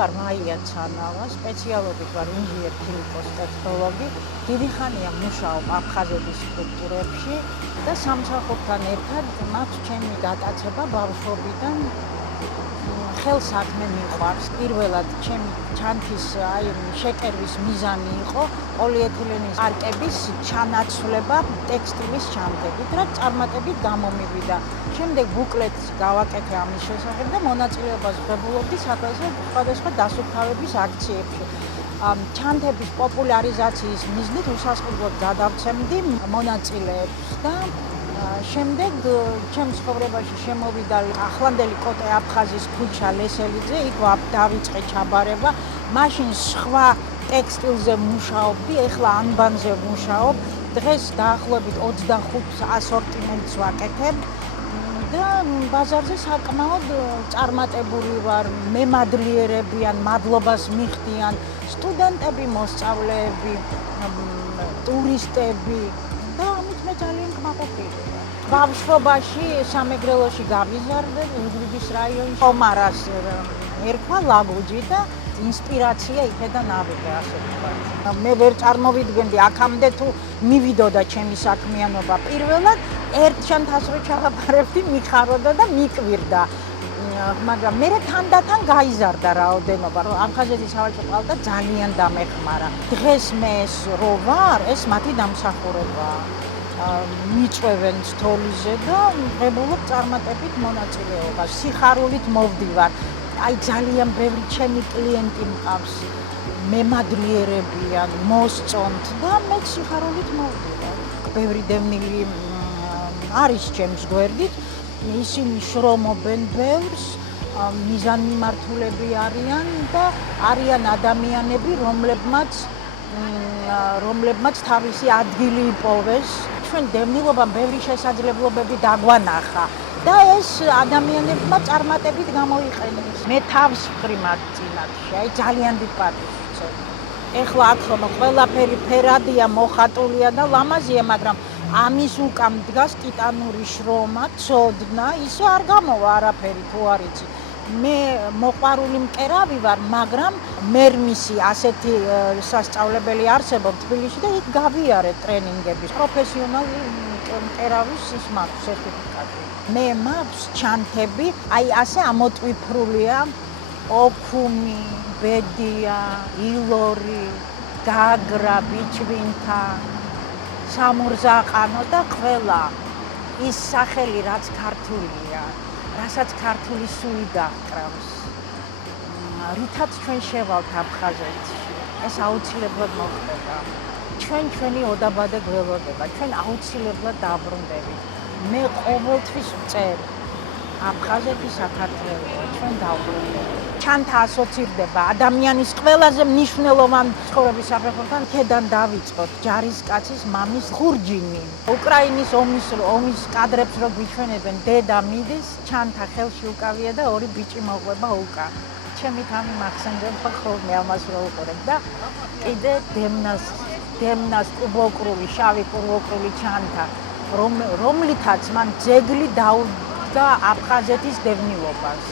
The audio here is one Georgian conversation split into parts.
ვარ მაია ცანავა, სპეციალობით ვარ ინჟინერ ფილიპოს ტექნოლოგი. დიდი ხანია მუშაობ აფხაზეთის სტრუქტურებში და სამსახურთან ერთად მაქვს ჩემი გატაცება ბავშვობიდან. ხელსაქმე მიყვარს. პირველად ჩემი ჩანთის შეკერვის მიზანი იყო პოლიეთილენის პარკების ჩანაცვლება ტექსტილის ჩანთებით, რაც წარმატებით გამომივიდა. შემდეგ ბუკლეტს გავაკეთე ამის შესახებ და მონაწილეობას ვღებულობდი სხვადასხვა დასუფთავების აქციებში. ჩანთების პოპულარიზაციის მიზნით უსასყიდლოდ გადავცემდი მონაწილეებს და შემდეგ ჩემს ცხოვრებაში შემოვიდა ახლანდელი კოტე აფხაზის ქუჩა ლესელიძე, იქ დავიწყე ჩაბარება. მაშინ სხვა ტექსტილზე მუშაობდი, ეხლა ანბანზე მუშაობ. დღეს დაახლოებით 25 ასორტიმენტს ვაკეთებ და ბაზარზე საკმაოდ წარმატებული ვარ. მემადლიერებიან, მადლობას მიხდიან სტუდენტები, მოსწავლეები, ტურისტები და ამით მე ძალიან კმაყოფილი. ბავშვობაში სამეგრელოში გავიზარდე უდრიდის რაიონში. ხომარას ერქვა ლაგუჯი და ინსპირაცია იქედან ავიღე, ასე ვთქვათ. მე ვერ წარმოვიდგენდი აქამდე თუ მივიდოდა ჩემი საქმიანობა. პირველად ერთ ჩანთას რო ჩავაბარებდი, მიხაროდა და მიკვირდა. მაგრამ მე თანდათან გაიზარდა რაოდენობა, რომ აფხაზეთის სავალჭო პალატა ძალიან დამეხმარა. დღეს მე ეს რო ვარ, ეს მათი დამსახურებაა. მიწვევენ სთოლიზე და ვღებულობ წარმატებით მონაწილეობას. სიხარულით მოვდივარ. აი ძალიან ბევრი ჩემი კლიენტი მყავს. მემადლიერებიან, მოსწონთ და მე სიხარულით მოვდივარ. ბევრი დევნილი არის ჩემს გვერდით. ისინი შრომობენ ბევრს, მიზანმიმართულები არიან და არიან ადამიანები, რომლებმაც თავისი ადგილი იპოვეს. ჩვენ დევნილობამ ბევრი შესაძლებლობები დაგვანახა და ეს ადამიანებმა წარმატებით გამოიყენეს. მე თავს ვხრი მათ წინაშე, აი ძალიან დიდ პატივს ვცემ. ეხლა აქ ყველაფერი ფერადია, მოხატულია და ლამაზია, მაგრამ ამის უკან დგას ტიტანური შრომა, ცოდნა, ისე არ გამოვა არაფერი თუ არ იცი. მე მოყვარული მკერავი ვარ, მაგრამ მერმისი ასეთი სასწავლებელი არსებობს თბილისში და იქ გავიარე ტრენინგების. პროფესიონალი მკერავის ის მაქვს სერტიფიკატი. მე მაქვს ჩანთები, აი ასე ამოტვიფრულია, ოქუმი, ბედია, ილორი, გაგრა, ბიჭვინთა, სამურზაყანო და ყველა ის სახელი, რაც ქართულია. რასაც ქართული სული დაჰკრავს. რითაც ჩვენ შევალთ აფხაზეთში. ეს აუცილებლად მოხდება. ჩვენი ოდაბადე გველოდება. ჩვენ აუცილებლად დაბრუნდებით. მე ყოველთვის ვწერ აფხაზეთი საქართველოა, ჩვენ დავბრუნდებით. ჩანთა ასოცირდება ადამიანის ყველაზე მნიშვნელოვან ცხოვრების საფეხურთან. ქედან დავიწყოთ ჯარისკაცის მამის ხურჯინი. უკრაინის ომის კადრებს რო გვიჩვენებენ, დედა მიდის, ჩანთა ხელში უკავია და ორი ბიჭი მოყვება უკან. ჩემი თამი მახსენდება ხოლმე ამას რო უყურებ და კიდე დემნას კუბოკრული, შავი კუბოკრული ჩანთა, რომლითაც მან ძეგლი დაუდგა აფხაზეთის დევნილობას.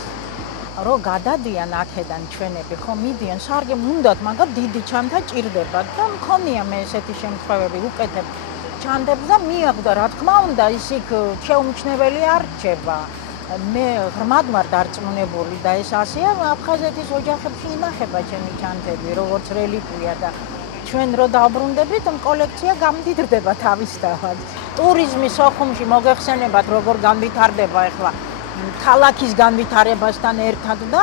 რო გადადიან აქედან ჩვენები, ხო მიდიან, სარგემ უნდათ, მაგრამ დიდი ჩანთა ჭირდება და მქონია მე ესეთი შემთხვევები, უკეთებ ჩანთებს და მიახვდა, რა თქმა უნდა, ის იქ შეუმჩნეველი არ რჩება. მე ღრმად ვარ დარწმუნებული და ეს ასეა, აფხაზეთის ოჯახებში ინახება ჩემი ჩანთები, როგორც რელიკვია და ჩვენ რო დავბრუნდებით, კოლექცია გამდიდრდება თავისთავად. ტურიზმი სოხუმში მოგეხსენებათ, როგორ განვითარდება ახლა ქალაქის განვითარებასთან ერთად და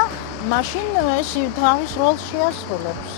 მაშინ ეს თავის როლს შეასრულებს.